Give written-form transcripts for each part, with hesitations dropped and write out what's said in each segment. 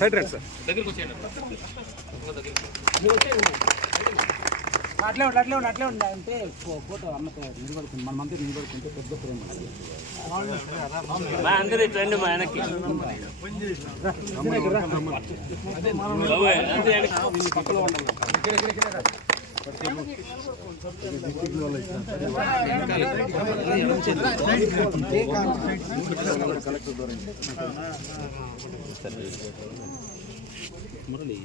Side రండి sir. అట్లే ఉండి అంటే ఫోటో అమ్మతో నిలబడుతుంది, మన మంది నిలబడుతుంటే పెద్ద ప్రేమ అందరూ ఇట్లండి మా వెనక్కి పక్కలో ఉండాలి. మురళి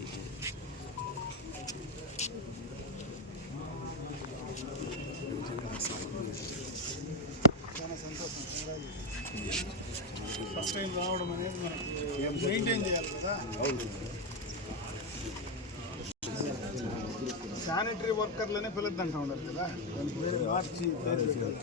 చాలా సంతోషం. ఫస్ట్ టైం రావడం అనేది మనకి మెయింటైన్ చేయాలి కదా. శానిటరీ వర్కర్లనే పిల్లద్దంటా ఉండరు కదా, దానికి వేరే మార్చి పేరు పెట్టారు.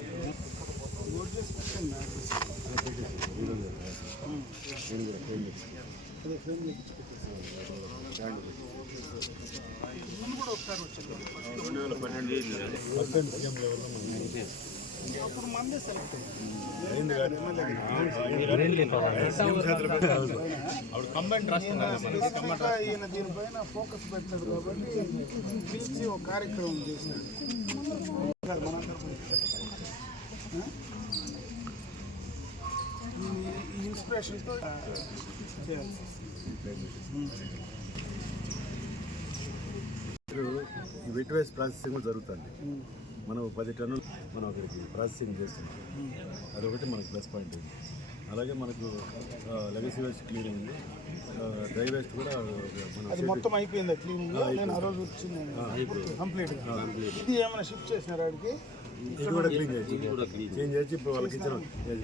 ముందు కూడా ఒకసారి వచ్చింది, 2012 అప్పుడు మందే సెలెక్ట్ అయింది. ఈయన దీనిపైన ఫోకస్ పెట్టాడు కాబట్టి పిలిచి ఒక కార్యక్రమం చేసినాడు. ఈ ఇన్స్పిరేషన్తో చేయాలి. ఈ వెట్ వేస్ట్ ప్రాసెసింగ్ కూడా జరుగుతుంది. మనం 10 టన్నులు మనం అక్కడికి ప్రాసెసింగ్ చేస్తున్నాం, అదొకటి మనకు ప్లస్ పాయింట్ ఉంది. అలాగే మనకు లెగసీ వేస్ట్ క్లీనింగ్ ఉంది, డ్రై వేస్ట్ కూడా అది మొత్తం అయిపోయింది క్లీనింగ్. నేను ఆ రోజు వచ్చింది కంప్లీట్గా. ఇది ఏమైనా షిఫ్ట్ చేసినారు ఆడికి? ఇది కూడా క్లీన్ చేసి చేంజ్ చేసి ఇప్పుడు వాళ్ళకి ఇచ్చిన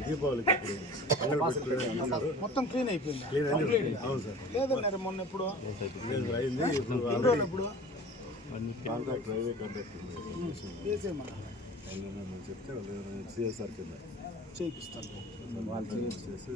దీపావళికి ఇప్పుడు మొత్తం క్లీన్ అయిపోయింది. అవును సార్. లేదన్నారు మొన్న ఎప్పుడు అయింది. ఇప్పుడు ఇప్పుడు కాంట్రాక్ట్ రైల్వే కాంట్రాక్ట్ చేసేయమన్నా చెప్తే వాళ్ళు CSR కింద చేపిస్తాను. వాళ్ళు చేసి